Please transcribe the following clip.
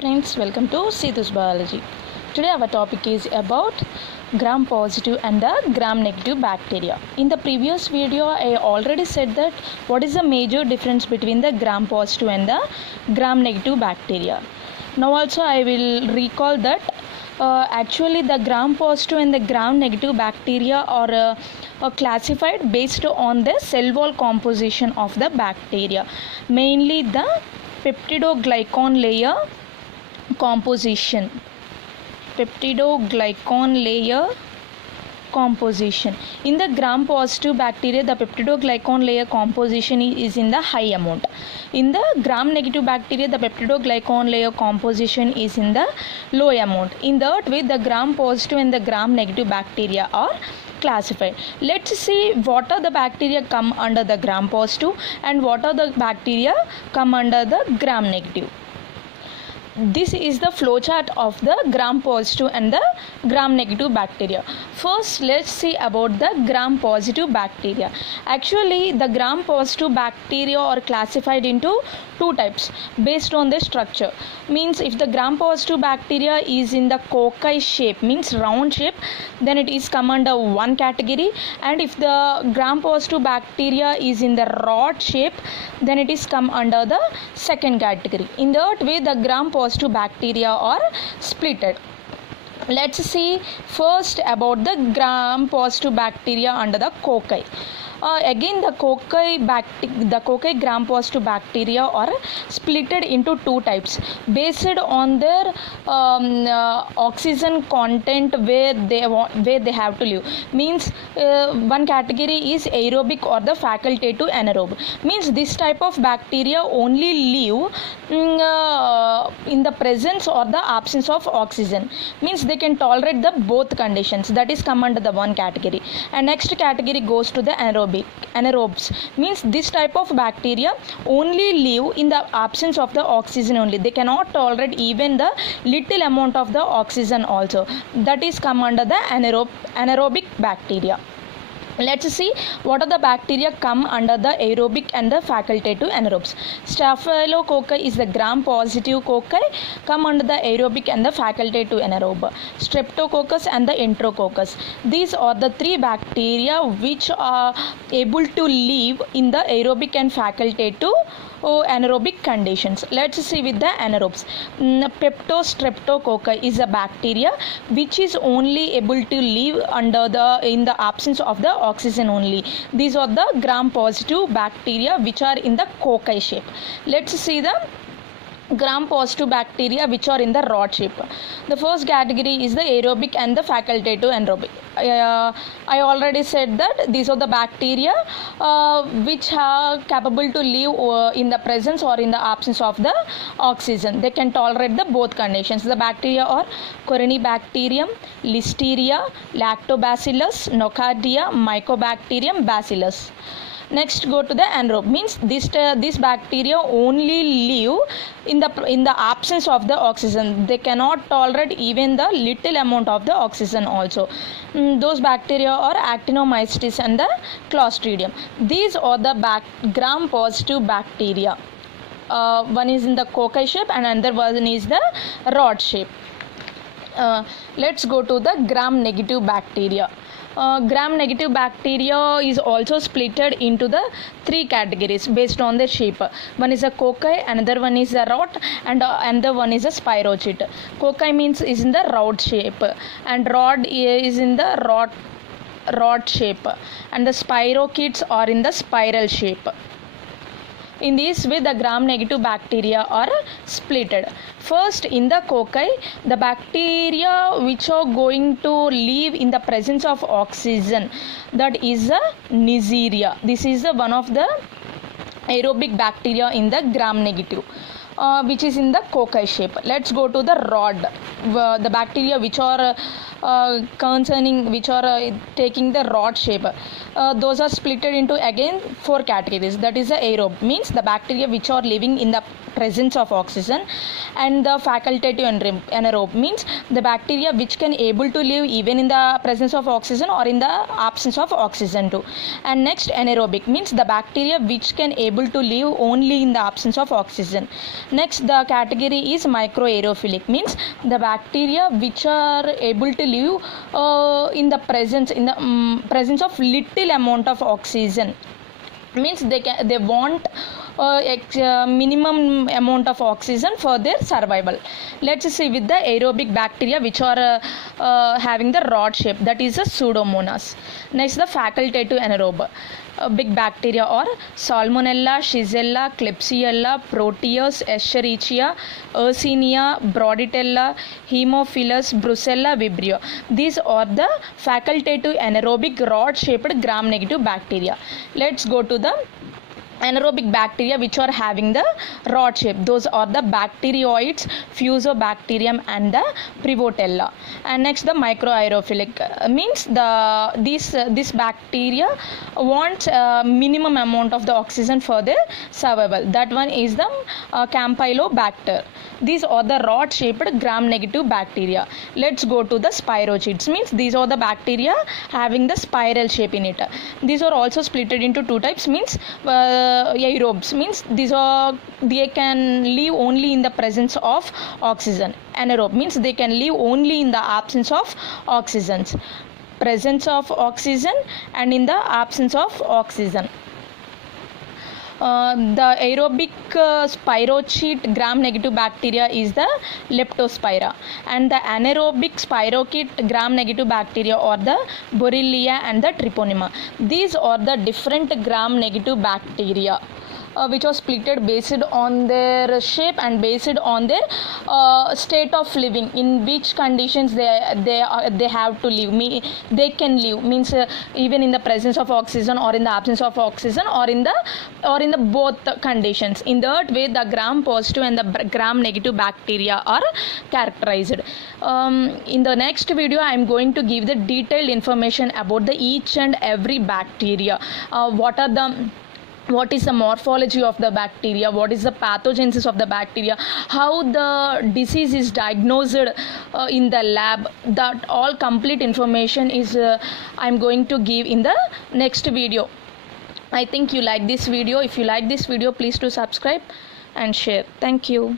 Friends, welcome to Seethu's Biology. Today our topic is about gram positive and the gram negative bacteria. In the previous video I already said that what is the major difference between the gram positive and the gram negative bacteria. Now also I will recall that actually the gram positive and the gram negative bacteria are classified based on the cell wall composition of the bacteria, mainly the peptidoglycan layer composition. In the gram positive bacteria, the peptidoglycan layer composition is in the high amount. In the gram negative bacteria, the peptidoglycan layer composition is in the low amount. In that way, the gram positive and the gram negative bacteria are classified. Let's see what are the bacteria come under the gram positive and what are the bacteria come under the gram negative. This is the flowchart of the gram positive and the gram negative bacteria. First, let's see about the gram positive bacteria. Actually, the gram positive bacteria are classified into two types based on the structure. Means if the gram positive bacteria is in the cocci shape, means round shape, then it is come under one category, and if the gram positive bacteria is in the rod shape, then it is come under the second category. In that way, the gram positive bacteria are splitted. Let's see first about the gram positive bacteria under the cocci. Again, the cocci gram positive bacteria are splitted into two types based on their oxygen content where they have to live. Means one category is aerobic or the facultative anaerobe. Means this type of bacteria only live in the presence or the absence of oxygen. Means they can tolerate the both conditions. That is come under the one category. And next category goes to the anaerobes. Means this type of bacteria only live in the absence of the oxygen only. They cannot tolerate even the little amount of the oxygen also. That is come under the anaerobic bacteria. Let's see what are the bacteria come under the aerobic and the facultative anaerobes. Staphylococci is the gram positive cocci, come under the aerobic and the facultative anaerobe. Streptococcus and the enterococcus. These are the three bacteria which are able to live in the aerobic and facultative anaerobic conditions. Let's see with the anaerobes. Peptostreptococci is a bacteria which is only able to live in the absence of the oxygen only. These are the gram positive bacteria which are in the cocci shape. Let's see the gram positive bacteria which are in the rod shape. The first category is the aerobic and the facultative anaerobic. I already said that these are the bacteria which are capable to live in the presence or in the absence of the oxygen. They can tolerate the both conditions. The bacteria are Corynebacterium, Listeria, Lactobacillus, Nocardia, Mycobacterium, Bacillus. Next go to the anaerobe. Means this bacteria only live in the absence of the oxygen. They cannot tolerate even the little amount of the oxygen also. Those bacteria are Actinomycetes and the Clostridium. These are the gram positive bacteria. One is in the cocci shape and another one is the rod shape. Let's go to the gram negative bacteria. Gram negative bacteria is also splitted into the three categories based on the shape. One is a cocci, another one is a rod, and another one is a spirochete. Cocci means is in the rod shape, and rod is in the rod shape, and the spirochetes are in the spiral shape. In this way, the gram negative bacteria are splitted. First, in the cocci, the bacteria which are going to live in the presence of oxygen, that is a Neisseria. This is one of the aerobic bacteria in the gram negative. Which is in the cocci shape. Let's go to the rod. The bacteria which are taking the rod shape. Those are splitted into again four categories. That is the aerobe, means the bacteria which are living in the presence of oxygen, and the facultative anaerobe means the bacteria which can able to live even in the presence of oxygen or in the absence of oxygen too. And next anaerobic means the bacteria which can able to live only in the absence of oxygen. Next, the category is microaerophilic, means the bacteria which are able to live in the presence of little amount of oxygen, means they want minimum amount of oxygen for their survival. Let's see with the aerobic bacteria which are having the rod shape, that is a pseudomonas. Next, the facultative anaerobe big bacteria or Salmonella, Shigella, Klebsiella, Proteus, Escherichia, Yersinia, Bordetella, Haemophilus, Brucella, Vibrio. These are the facultative anaerobic rod shaped gram negative bacteria. Let's go to the anaerobic bacteria which are having the rod shape. Those are the bacteroids, Fusobacterium and the Prevotella. And next, the microaerophilic means this bacteria wants minimum amount of the oxygen for their survival. That one is the Campylobacter. These are the rod shaped gram negative bacteria. Let's go to the spirochetes, means these are the bacteria having the spiral shape in it. These are also split into two types, means aerobes, means they can live only in the presence of oxygen. Anaerobe means they can live only in the absence of oxygen. Presence of oxygen and in the absence of oxygen. The aerobic spirochete gram negative bacteria is the Leptospira, and the anaerobic spirochete gram negative bacteria are the Borrelia and the Treponema. These are the different gram negative bacteria which are splitted based on their shape and based on their state of living, in which conditions they have to live. They can live, means even in the presence of oxygen or in the absence of oxygen, or in the both conditions. In that way, the gram positive and the gram negative bacteria are characterized. In the next video, I am going to give the detailed information about the each and every bacteria. What is the morphology of the bacteria, what is the pathogenesis of the bacteria, how the disease is diagnosed in the lab. That all complete information is I am going to give in the next video. I think you like this video. If you like this video, please do subscribe and share. Thank you.